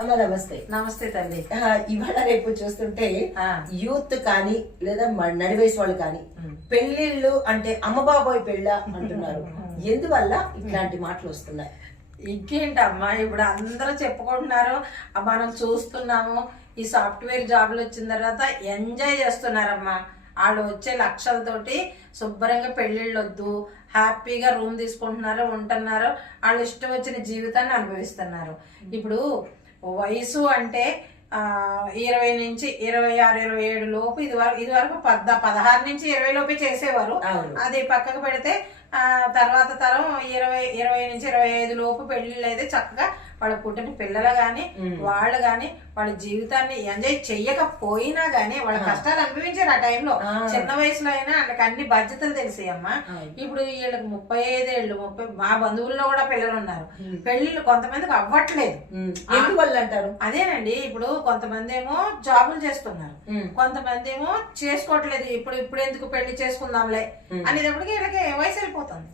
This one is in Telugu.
అమ్మ నమస్తే. నమస్తే తల్లి. ఇవాళ రేపు చూస్తుంటే యూత్ కానీ లేదా నడి వయసు వాళ్ళు కానీ పెళ్లిళ్ళు అంటే అమ్మ బాబాయ్ పెళ్ళ అంటున్నారు. ఎందువల్ల ఇట్లాంటి మాటలు వస్తున్నాయి? ఇంకేంటమ్మా, ఇప్పుడు అందరూ చెప్పుకుంటున్నారు, మనం చూస్తున్నాము. ఈ సాఫ్ట్వేర్ జాబ్లు వచ్చిన తర్వాత ఎంజాయ్ చేస్తున్నారమ్మా. వాళ్ళు వచ్చే లక్షలతోటి శుభ్రంగా పెళ్ళిళ్ళు వద్దు, హ్యాపీగా రూమ్ తీసుకుంటున్నారు, ఉంటున్నారు, వాళ్ళు ఇష్టం వచ్చిన జీవితాన్ని అనుభవిస్తున్నారు. ఇప్పుడు వయసు అంటే 20 నుంచి 26, 27 లోపు ఇది వరకు 16 నుంచి 20 లోపే చేసేవారు. అది పక్కకు పెడితే తర్వాత తరం 20 నుంచి 25 లోపు పెళ్లిళ్ళు అయితే చక్కగా వాళ్ళ పుట్టిన పిల్లలు గాని వాళ్ళు గాని వాళ్ళ జీవితాన్ని ఎంజాయ్ చెయ్యకపోయినా గానీ వాళ్ళ కష్టాలు అనుభవించారు ఆ టైంలో. చిన్న వయసులో అయినా వాళ్ళకి అన్ని బాధ్యతలు తెలిసాయమ్మా. ఇప్పుడు వీళ్ళకి 35 ఏళ్ళు, మా బంధువుల్లో కూడా పిల్లలు ఉన్నారు. పెళ్లిళ్ళు కొంతమందికి అవ్వట్లేదు. ఎందువల్ల అంటారు? అదేనండి, ఇప్పుడు కొంతమంది ఏమో జాబులు చేస్తున్నారు, కొంతమంది ఏమో చేసుకోవట్లేదు. ఇప్పుడు ఎందుకు పెళ్లి చేసుకుందాంలే అనేటప్పటికి వీళ్ళకి వయసు వెళ్ళిపోతుంది.